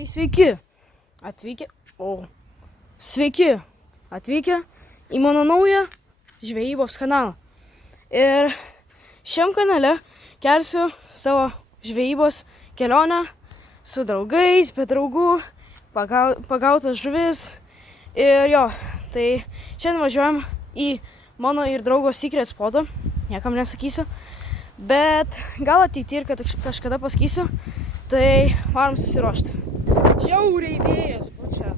Tai sveiki atvykę į mano naują žvejybos kanalą. Ir šiam kanale kelsiu savo žvejybos kelionę su draugais, be draugų, pagautas žuvis. Ir jo, tai šiandien važiuojam į mano ir draugo secret spotą, niekam nesakysiu, bet gal ateityje ir kažkada pasakysiu, tai varom susiruošti. Žiauriai vėjas pučia.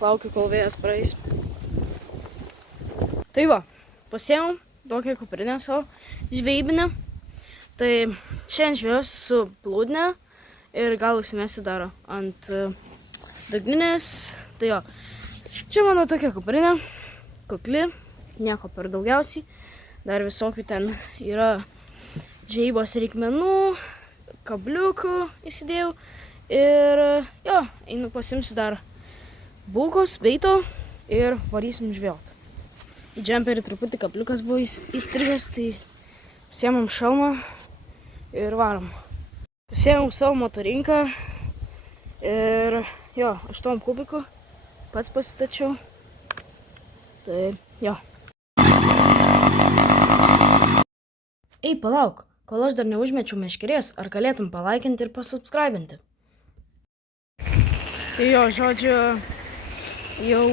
Laukiu, kol vėjas praeis. Tai va, pasiėmiau tokią kuprinę savo žvejybinę. Tai šiandien žvejos su plūdne ir gal užsimesiu dar ant dugninės. Tai jo, čia mano tokia kuprinė, kukli, nieko per daugiausiai. Dar visokių ten yra žvejybos reikmenų, kabliukų įsidėjau. Ir jo, einu pasimsiu dar bulkos, beito ir varysim žvejot. Į džemperį truputį kabliukas buvo įstrigęs, tai pasiėmam šalmą ir varom. Pasiėmiau savo motorinką ir jo, 8 kubikų pats pasistačiau. Tai jo. Ei, palauk, kol aš dar neužmečiau meškerės, ar galėtum palaikinti ir pasubscribinti? Jo, žodžiu, jau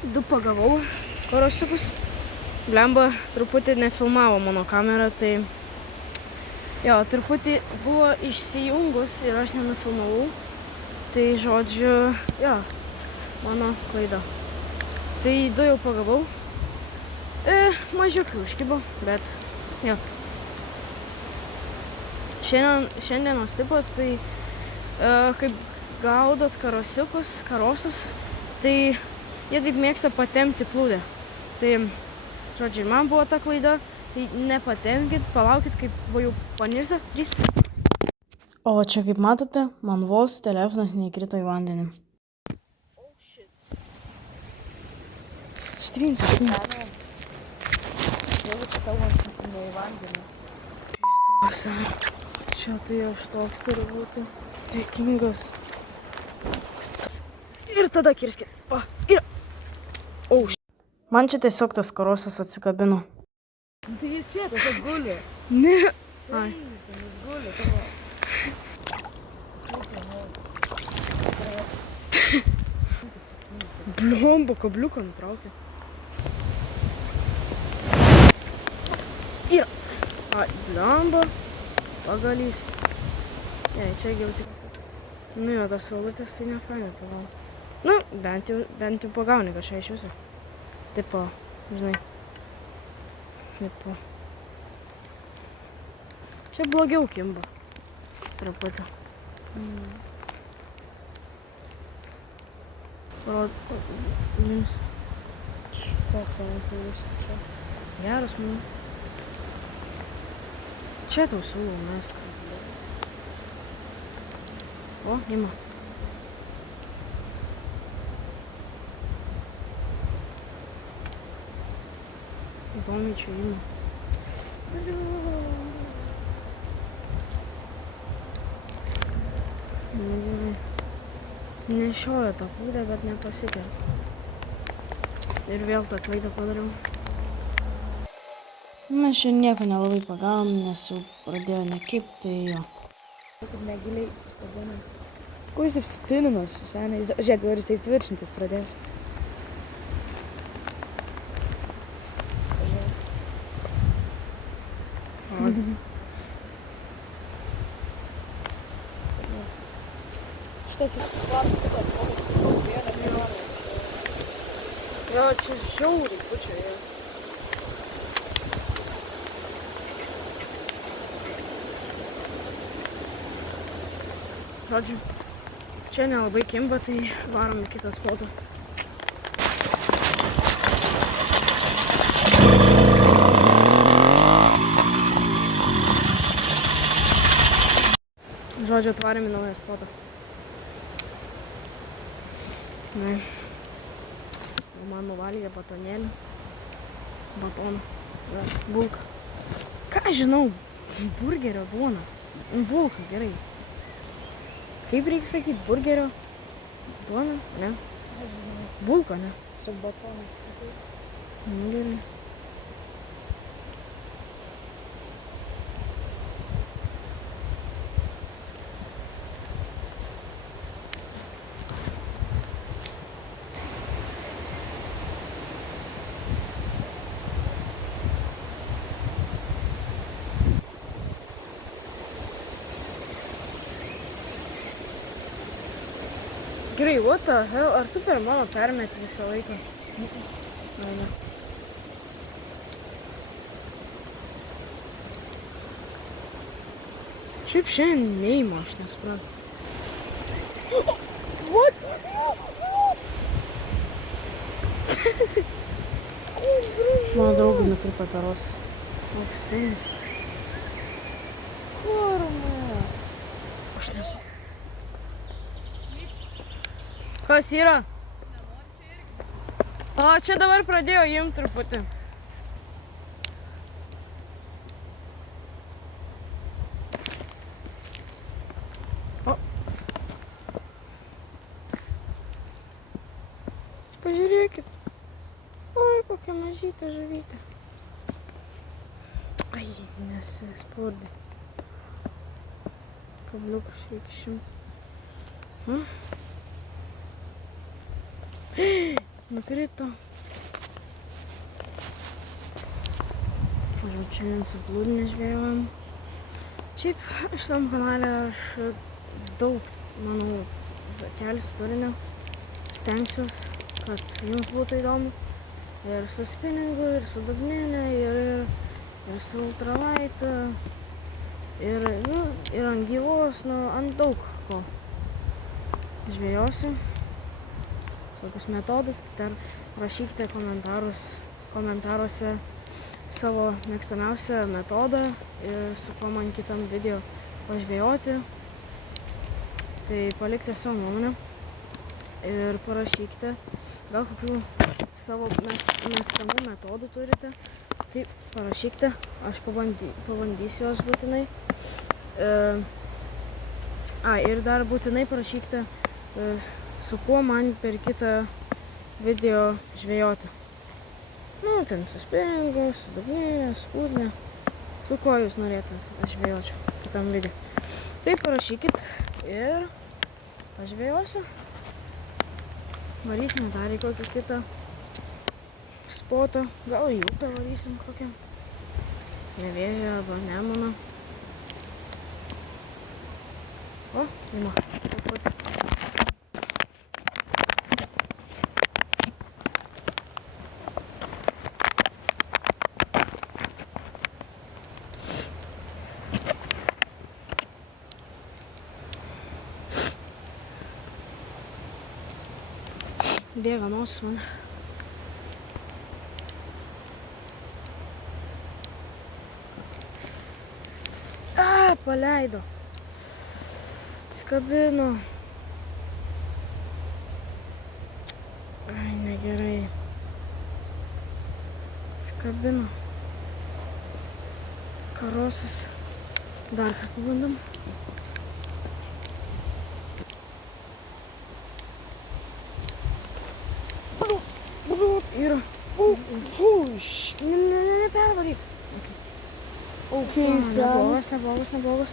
2 pagavau karosiukus. Blemba truputį nefilmavo mano kamera, tai jo, truputį buvo išsijungus ir aš nenufilmavau. Tai žodžiu, jo, mano klaida. Tai 2 jau pagavau. Mažiukai užkibo, bet jo. Šiandienos tipas, tai kaip gaudot karosus, tai jie taip mėgsta patempti plūdę. Tai, žodžiu, man buvo ta klaida, tai nepatempkit, palaukit, kaip jau panirsa. 3. O čia, kaip matote, man vos telefonas neįkrito į vandenį. Oh, shit. Štrinsi. Jau čia kalbant ne į vandenį. Čia tai aš toks turiu būti dėkingas. Ir tada kirskit. Man čia tiesiog tas karosas atsikabino. Tai jis čia tiesiog guli. Ne. Ai. Jis guli tavo. Bliomba, kabliuką nutraukė. Yra. Ai, bliomba. Pagalys. Jei, čia jau tik. Nu jo, tas saulutės tai nefainai pagauni. Nu, bent jau pagauni kažką iš viso. Tipo, žinai. Tipo. Čia blogiau kimba. Truputį. Jums. Koks avantiūris čia? Geras, manau. Čia tau siūlau mesk. O, ima. Įdomiai čia ima. Gerai. Nešiojo tą plūdę, bet nepasikerta. Ir vėl tą klaidą padariau. Mes čia nieko nelabai pagavom, nes jau pradėjo nekibt, tai jo. Kaip negiliai spabina. Ko jis taip spininas, seniai? Žiūrėk, dabar jis taip tvirčintis pradės. Šitas išplastikas, vieną milijoną. Jo, čia žiauriai pučia jas. Žodžiu, čia nelabai kimba, tai varom į kitą spotą. Žodžiu, atvarėm į naują spotą. Na, man nuvalgė batonėlį. Batoną. Bulką. Ką žinau, burgerio duona. Bulka, gerai. Kaip reikia sakyti, burgerio? Duona? Ne. Bulka, ne? Su batonas. Nu, gerai. Gerai, what the hell? Ar tu per mano permeti visą laiką? Ne. Šiaip šiandien neįma, aš nesuprantu. What? Mano draugui nukrito karosas. Auksinis. Kurma. Aš nesu. Kas yra? O, čia dabar pradėjo imt truputį. O. Pažiūrėkit. Oi, kokia mažytė žuvytė. Ai, nesispurdai. Kabliukus reikia išimti. Nukrito. Žodžiu, šiandien su plūdine žvejojam. Šiaip šitam kanale aš daug, manau, kelsiu turinio. Stengsiuos, kad jums būtų įdomu. Ir su spinningu, ir su dugninė, ir su ultralight. Ir ant gyvos, ant daug ko žvejosiu. Tokius metodus, tai dar rašykite komentaruose savo mėgstamiausią metodą ir su kuo man kitam video pažvejoti. Tai palikite savo nuomonę ir parašykite, gal kokių savo mėgstamų metodų turite, tai parašykite, aš pabandysiu juos būtinai. Ir dar būtinai parašykite, su kuo man per kitą video žvejoti. Ten su spinningu, su dugninė, su plūdine. Su kuo jūs norėtumėt, kad aš žvejočiau kitam video. Tai parašykit ir pažvejosiu. Varysime dar į kokį kitą spotą. Gal į upę varysim kokią. Nevėžį arba Nemuną. O, ima. Bėga nosis man. Paleido. Skabino. Ai, negerai. Skabino. Karosas. Dar ką pabandom. Yra. Nepervaryk. Neblogas.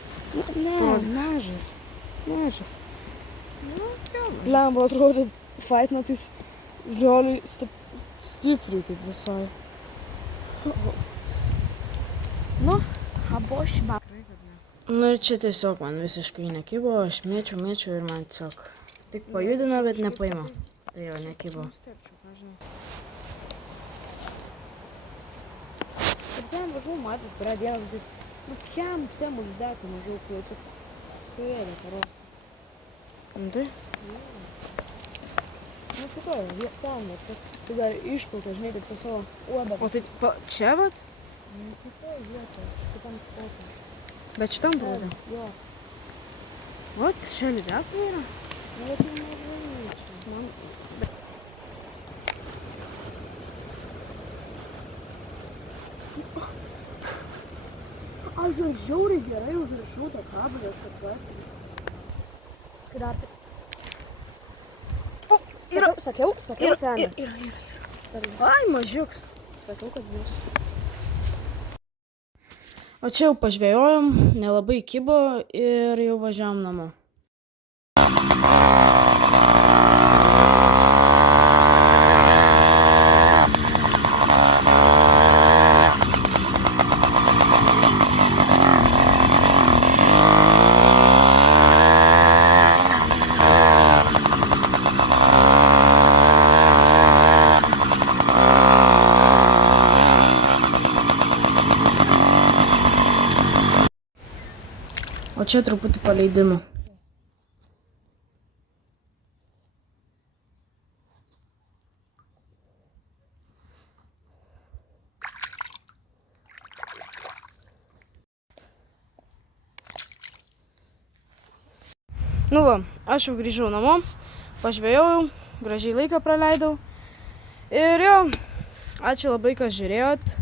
Mažas. Lemba atrodė, faitina tais realiai stipriai taip visai. Habošba. Ir čia tiesiog man visiškai nekibo, aš mėčiau ir man tiesiog tik pajudino, bet nepaima. Tai jau nekibo. Ten važiuoju matęs, kurią dieną, bet kiam semul deko mažiau, kai čia suėdė karosą. Tai? Šitoje, ten, tai dar išpilta, žinai, taip su savo uodą. O tai čia vat? Šitoje vietoje, šitam spotui. Bet šitam prūdė? Jo. Vat, čia lydekų yra? Bet nežinai. Aš žiauriai gerai užrašau tą kabelį, kad plastikis. Ir arti. Yra. Sakiau, seniai. Ai, mažiuks. Sakiau, kad bus. O čia jau pažvejojom, nelabai kibo ir jau važiavom namo. O čia truputį paleidimų. Nu va, aš jau grįžau namo, pažvejojau, gražiai laiką praleidau. Ir jo, ačiū labai, kas žiūrėjot.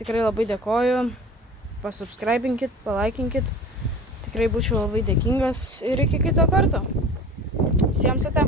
Tikrai labai dėkoju. Pasubscribinkit, palaikinkit. Tikrai būčiau labai dėkingas ir iki kito karto. Visiems ate.